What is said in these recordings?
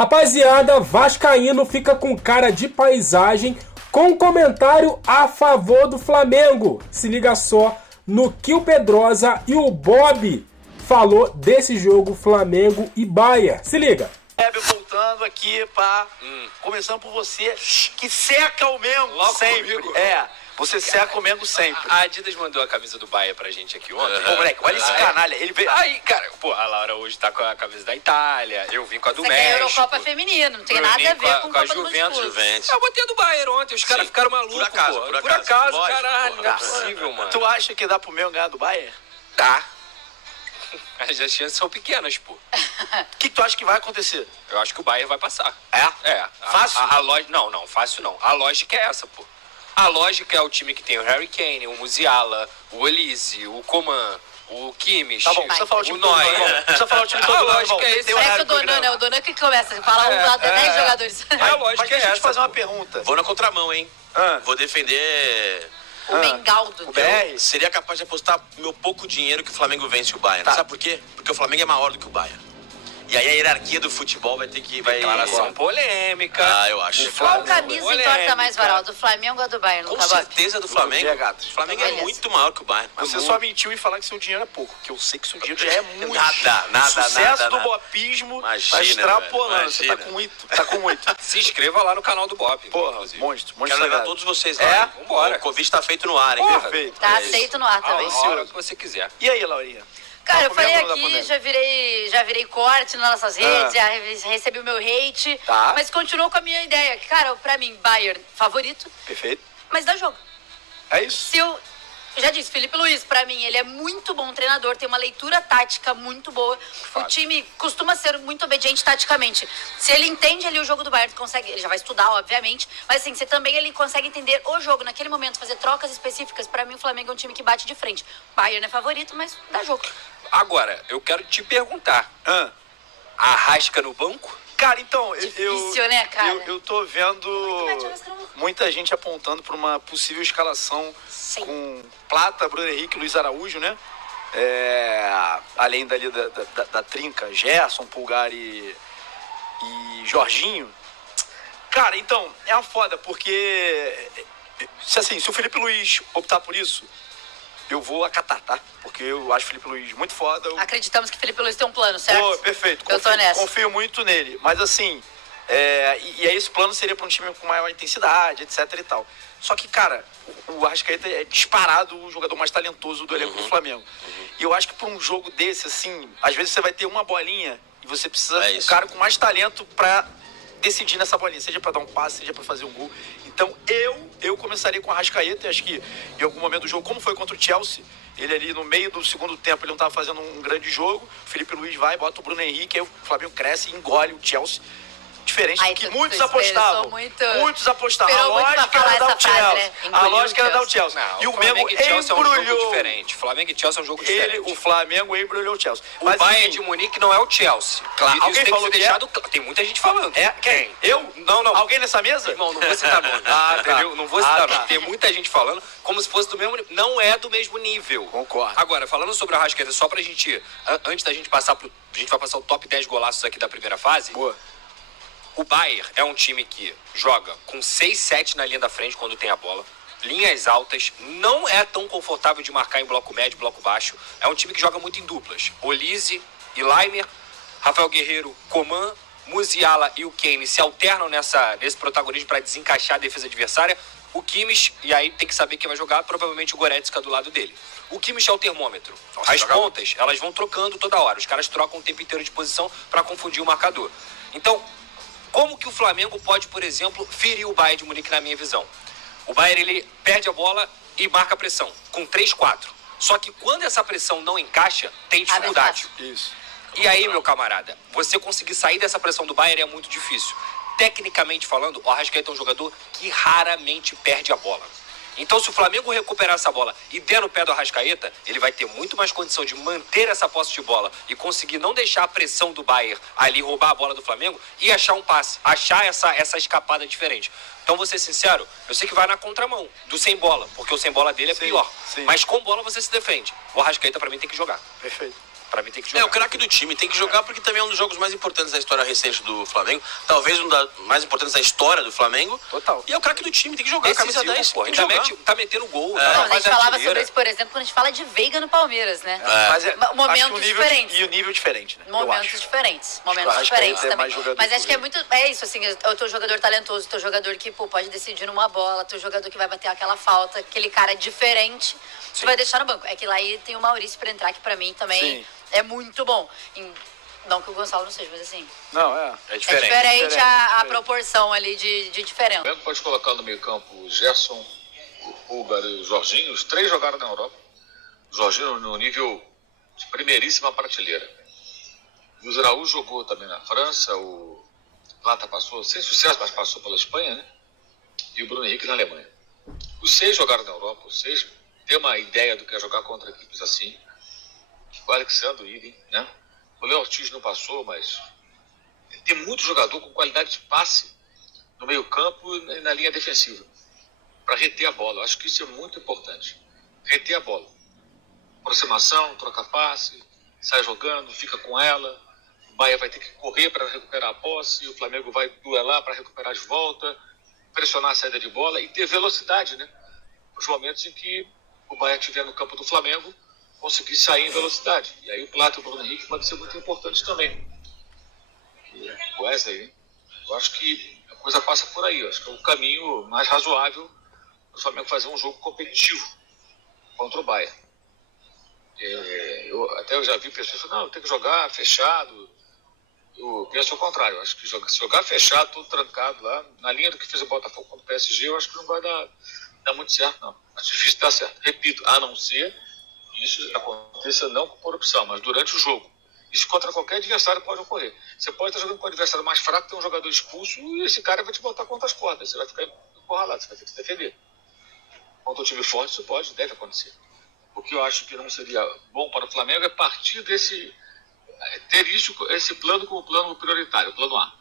Rapaziada, vascaíno fica com cara de paisagem com comentário a favor do Flamengo. Se liga só no que o Pedrosa e o Bob falou desse jogo Flamengo e Bayern. Se liga. Voltando aqui para começando por você que seca o Mengo logo sempre. Comigo. Você seca o Mengo sempre. A Adidas mandou a camisa do Bayern pra gente aqui ontem. Pô, moleque, olha esse canalha. Ele veio... Aí, cara, pô, a Laura hoje tá com a camisa da Itália, eu vim com a do Isso México. aqui é Eurocopa feminina, não tem nada a ver com a Copa do Juventus. Eu botei a do Bayern ontem, os caras ficaram malucos, por acaso, pô. por acaso, Lógico, caralho, pô. não é possível, mano. Tu acha que dá pro Mengo ganhar do Bayern? Tá. As chances são pequenas, pô. O que tu acha que vai acontecer? Eu acho que o Bayern vai passar. É? É. Fácil? Não, fácil não. A lógica é essa, pô. A lógica é o time que tem o Harry Kane, o Musiala, o Olise, o Coman, o Kimmich, Tá bom, precisa falar o time todo. Neuer. Precisa falar o time todo. A lógica é esse. Parece o Donan, né? O Donan que começa a falar um lado de 10 jogadores. A lógica Mas é deixa eu te essa. fazer uma pergunta. Vou na contramão, hein? Vou defender... O Mengaldo. O BR? Seria capaz de apostar meu pouco dinheiro que o Flamengo vence o Bayern. Tá. Sabe por quê? Porque o Flamengo é maior do que o Bayern. E aí a hierarquia do futebol vai ter que... Declaração polêmica. Ah, eu acho. Qual camisa Polêmica. importa mais, Varal? Do Flamengo ou do Bayern? Com Luca Bob? certeza do Flamengo. Bom dia, gatos. O Flamengo é Beleza. muito maior que o Bayern. Você Muito. só mentiu em falar que seu dinheiro é pouco, que eu sei que seu dinheiro já é muito. Nada. O sucesso do nada. bopismo Imagina, tá extrapolando. velho, Você tá imagina. com muito. Se inscreva lá no canal do Bob. Porra, inclusive. monstro Quero levar sagrado. todos vocês É? lá. Vambora. O convite tá feito no ar, hein? Perfeito. Tá É isso. aceito no ar também. A hora que você quiser. E aí, Laurinha? Cara, eu Tá falei comendo ou não tá aqui, comendo? já virei corte nas nossas redes, já recebi o meu hate, Tá. mas continuou com a minha ideia. Cara, pra mim, Bayern favorito, Perfeito. mas dá jogo. É isso? Se eu já disse, Felipe Luiz, pra mim, ele é muito bom treinador, tem uma leitura tática muito boa. O time costuma ser muito obediente taticamente. Se ele entende ali o jogo do Bayern, consegue, ele já vai estudar, obviamente, mas assim, você também ele consegue entender o jogo naquele momento, fazer trocas específicas. Pra mim, o Flamengo é um time que bate de frente. Bayern é favorito, mas dá jogo. Agora, eu quero te perguntar. Arrasca no banco? Cara, então, Difícil, né, cara? eu tô vendo muita gente apontando para uma possível escalação Sim. com Plata, Bruno Henrique, Luiz Araújo, né? Além dali da trinca, Gerson, Pulgar e Jorginho. Cara, então, é uma foda, porque se o Felipe Luiz optar por isso, eu vou acatar, tá? Porque eu acho o Felipe Luiz muito foda. Acreditamos que Felipe Luiz tem um plano, certo? Pô, perfeito. Eu tô nessa. Confio muito nele. Mas assim, e aí esse plano seria para um time com maior intensidade, etc e tal. Só que, cara, o Arrascaeta é disparado o jogador mais talentoso do elenco do Flamengo. E eu acho que para um jogo desse, assim, às vezes você vai ter uma bolinha e você precisa de um cara com mais talento para decidir nessa bolinha, seja para dar um passe, seja para fazer um gol. Então eu começaria com o Arrascaeta, e acho que em algum momento do jogo, como foi contra o Chelsea, ele ali no meio do segundo tempo, ele não estava fazendo um grande jogo, o Felipe Luiz vai, bota o Bruno Henrique, aí o Flamengo cresce e engole o Chelsea. Diferente do que muitos apostavam. Muitos apostavam. A lógica era dar o Chelsea. A lógica era dar o Chelsea. Não, E o Flamengo Mengo e Chelsea é um jogo embrulhou. diferente. Flamengo e Chelsea é um jogo diferente. O Flamengo embrulhou o Chelsea. O Mas, Bayern enfim, de Munique não é o Chelsea. Claro. Isso Alguém tem que falou ser que é? deixado claro. Tem muita gente falando. Quem? Eu? Não. Alguém nessa mesa? Irmão, não vou citar nome. Entendeu? Não vou citar nome. Tem muita gente falando como se fosse do mesmo nível. Não é do mesmo nível. Concordo. Agora, falando sobre a Arrascaeta, só pra gente... Antes da gente passar pro... A gente vai passar o top 10 golaços aqui da primeira fase. Boa. O Bayern é um time que joga com 6, 7 na linha da frente quando tem a bola. Linhas altas, não é tão confortável de marcar em bloco médio, bloco baixo. É um time que joga muito em duplas. Olise e Laimer, Rafael Guerreiro, Coman, Musiala e o Kane se alternam nesse protagonismo para desencaixar a defesa adversária. O Kimmich, e aí tem que saber quem vai jogar, provavelmente o Goretzka do lado dele. O Kimmich é o termômetro. As pontas, elas vão trocando toda hora. Os caras trocam o tempo inteiro de posição para confundir o marcador. Então, como que o Flamengo pode, por exemplo, ferir o Bayern de Munique na minha visão? O Bayern, ele perde a bola e marca a pressão, com 3-4. Só que quando essa pressão não encaixa, tem dificuldade. Isso. E aí, meu camarada, você conseguir sair dessa pressão do Bayern é muito difícil. Tecnicamente falando, o Arrascaeta é um jogador que raramente perde a bola. Então, se o Flamengo recuperar essa bola e der no pé do Arrascaeta, ele vai ter muito mais condição de manter essa posse de bola e conseguir não deixar a pressão do Bayern ali roubar a bola do Flamengo e achar um passe, achar essa escapada diferente. Então, vou ser sincero, eu sei que vai na contramão do sem bola, porque o sem bola dele é pior. Sim. Mas com bola você se defende. O Arrascaeta, pra mim, tem que jogar. Perfeito. Pra mim tem que jogar. É, o craque do time tem que jogar porque também é um dos jogos mais importantes da história recente do Flamengo. Talvez um dos mais importantes da história do Flamengo. Total. E é o craque do time, tem que jogar. Camisa 10, pô. tem que jogar. Tá metendo gol. Não, a gente falava sobre isso, por exemplo, quando a gente fala de Veiga no Palmeiras, né? Mas Momentos diferentes. E o nível diferente, né? Momentos diferentes. Momentos acho que aí diferentes tem também. mais jogador Mas acho que que é muito. É isso, assim, o teu jogador talentoso, o teu jogador que, pô, pode decidir numa bola, teu jogador que vai bater aquela falta, aquele cara diferente, tu vai deixar no banco. É que lá aí tem o Maurício pra entrar, que pra mim também Sim. é muito bom. Não que o Gonçalo não seja, mas assim. Não, é. É diferente a proporção ali de diferença. O Flamengo pode colocar no meio-campo o Gerson, o Pulgar e o Jorginho. Os três jogaram na Europa. O Jorginho no nível de primeiríssima prateleira. O Luiz Araújo jogou também na França. O Plata passou, sem sucesso, mas passou pela Espanha, né? E o Bruno Henrique na Alemanha. Os seis jogaram na Europa. Os seis têm uma ideia do que é jogar contra equipes assim. O Alexandre Idem, né? O Léo Ortiz não passou, mas tem muito jogador com qualidade de passe no meio campo e na linha defensiva para reter a bola. Eu acho que isso é muito importante. Reter a bola. Aproximação, troca passe, sai jogando, fica com ela. O Bahia vai ter que correr para recuperar a posse, o Flamengo vai duelar para recuperar de volta, pressionar a saída de bola e ter velocidade, né? Nos momentos em que o Bahia estiver no campo do Flamengo, conseguir sair em velocidade. E aí o Plata e o Bruno Henrique podem ser muito importantes também. E o Wesley, hein? Eu acho que a coisa passa por aí. Eu acho que é o caminho mais razoável para o Flamengo fazer um jogo competitivo contra o Bahia. Eu já vi pessoas falando, não, tem que jogar fechado. Eu penso ao contrário. Eu acho que se jogar fechado, todo trancado lá, na linha do que fez o Botafogo contra o PSG, eu acho que não vai dar muito certo, não. Acho difícil dar certo. Repito, a não ser isso aconteça não por opção, mas durante o jogo. Isso contra qualquer adversário pode ocorrer. Você pode estar jogando com um adversário mais fraco, tem um jogador expulso e esse cara vai te botar contra as cordas. Você vai ficar encurralado, você vai ter que se defender. Contra um time forte, isso deve acontecer. O que eu acho que não seria bom para o Flamengo é partir ter esse plano como plano prioritário, plano A.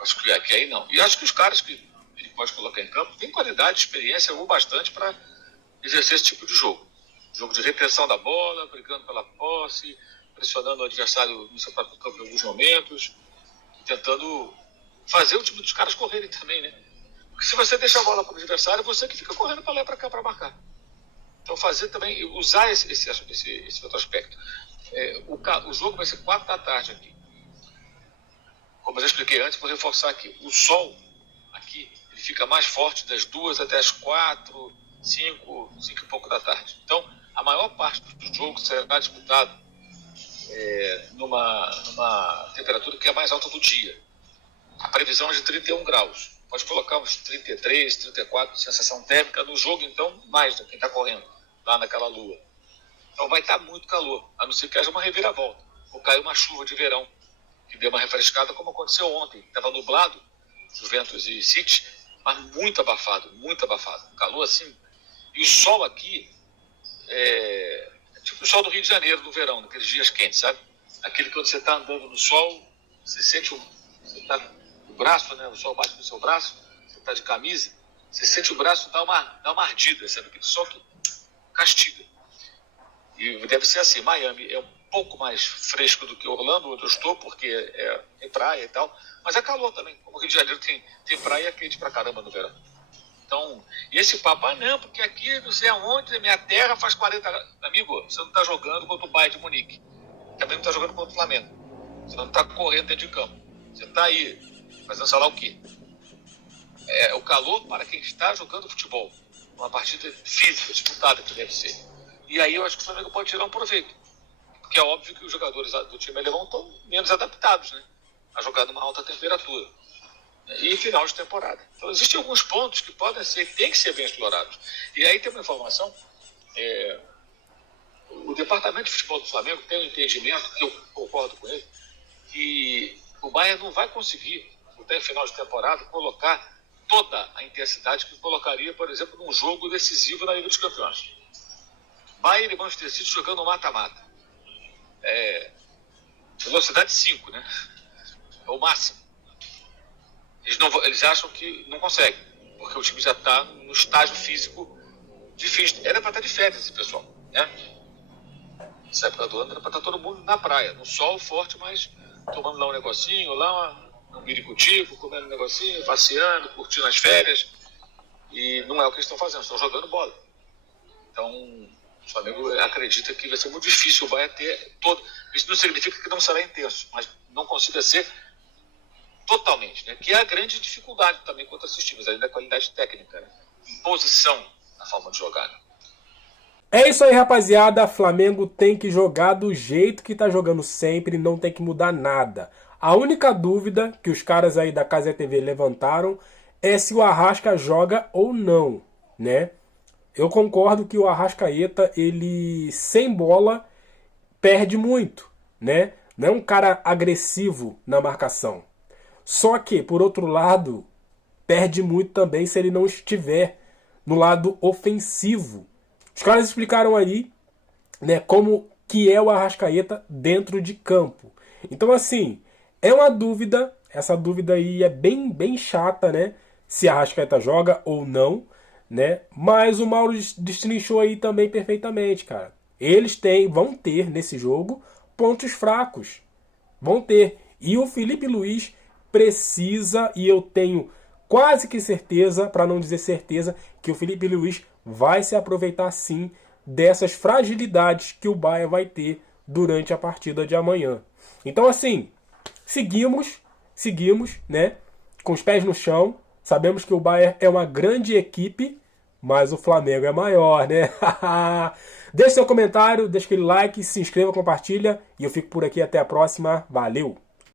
Acho que aí não. E acho que os caras que ele pode colocar em campo têm qualidade, experiência ou bastante para exercer esse tipo de jogo. Jogo de retenção da bola, brigando pela posse, pressionando o adversário no seu próprio campo em alguns momentos, tentando fazer o time dos caras correrem também, né? Porque se você deixar a bola para o adversário, você que fica correndo para lá e para cá para marcar. Então fazer também, usar esse outro aspecto. O jogo vai ser 4 da tarde aqui. Como eu já expliquei antes, vou reforçar aqui. O sol aqui, ele fica mais forte das 2 até as 4, 5 e pouco da tarde. Então, a maior parte do jogo será disputado numa temperatura que é a mais alta do dia. A previsão é de 31 graus. Pode colocar uns 33, 34 de sensação térmica no jogo, então, mais do que quem está correndo lá naquela lua. Então vai estar muito calor, a não ser que haja uma reviravolta. Ou caia uma chuva de verão, que dê uma refrescada, como aconteceu ontem. Estava nublado, Juventus e City, mas muito abafado. Calor assim. E o sol aqui é tipo o sol do Rio de Janeiro no verão, naqueles dias quentes, sabe? Aquele que quando você está andando no sol, você sente o braço, né? O sol bate no seu braço, você está de camisa, você sente o braço dar uma ardida, sabe? Aquele sol que castiga. E deve ser assim, Miami é um pouco mais fresco do que Orlando, onde eu estou, porque tem praia e tal, mas é calor também, como o Rio de Janeiro tem praia, é quente pra caramba no verão. Então, e esse papo, não, porque aqui não sei aonde, na minha terra faz 40 graus. Amigo, você não está jogando contra o Bayern de Munique, também não está jogando contra o Flamengo, você não está correndo dentro de campo, você está aí fazendo sei lá o quê. É o calor para quem está jogando futebol, uma partida física, disputada que deve ser. E aí eu acho que o Flamengo pode tirar um proveito. Porque é óbvio que os jogadores do time alemão estão menos adaptados, né? A jogar numa alta temperatura. E final de temporada. Então existem alguns pontos que têm que ser bem explorados. E aí tem uma informação, o departamento de futebol do Flamengo tem um entendimento, que eu concordo com ele, que o Bayern não vai conseguir, até final de temporada, colocar toda a intensidade que colocaria, por exemplo, num jogo decisivo na Liga dos Campeões. Bayern e Manchester City jogando no mata-mata. Velocidade 5, né? É o máximo. Eles acham que não conseguem, porque o time já está no estágio físico difícil. Era para estar de férias esse pessoal, né? Nessa época do ano era para estar todo mundo na praia, no sol forte, mas tomando lá um negocinho, lá um biricutico, comendo um negocinho, passeando, curtindo as férias. E não é o que eles estão fazendo, estão jogando bola. Então, o Flamengo acredita que vai ser muito difícil o Bahia ter todo. Isso não significa que não será intenso, mas não consiga ser totalmente, né? Que é a grande dificuldade também quanto assistir, mas além da qualidade técnica, né? Imposição na forma de jogar. Né? É isso aí, rapaziada. Flamengo tem que jogar do jeito que tá jogando sempre, não tem que mudar nada. A única dúvida que os caras aí da Casa TV levantaram é se o Arrasca joga ou não, né? Eu concordo que o Arrascaeta, ele sem bola perde muito, né? Não é um cara agressivo na marcação. Só que, por outro lado, perde muito também se ele não estiver no lado ofensivo. Os caras explicaram aí, né, como que é o Arrascaeta dentro de campo. Então, assim, é uma dúvida, essa dúvida aí é bem chata, né? Se a Arrascaeta joga ou não, né? Mas o Mauro destrinchou aí também perfeitamente, cara. Eles vão ter nesse jogo pontos fracos. Vão ter. E o Felipe Luiz precisa, e eu tenho quase que certeza, para não dizer certeza, que o Felipe Luiz vai se aproveitar sim dessas fragilidades que o Bahia vai ter durante a partida de amanhã. Então, assim, seguimos, né? Com os pés no chão. Sabemos que o Bayern é uma grande equipe, mas o Flamengo é maior, né? Deixe seu comentário, deixe aquele like, se inscreva, compartilha. E eu fico por aqui até a próxima. Valeu!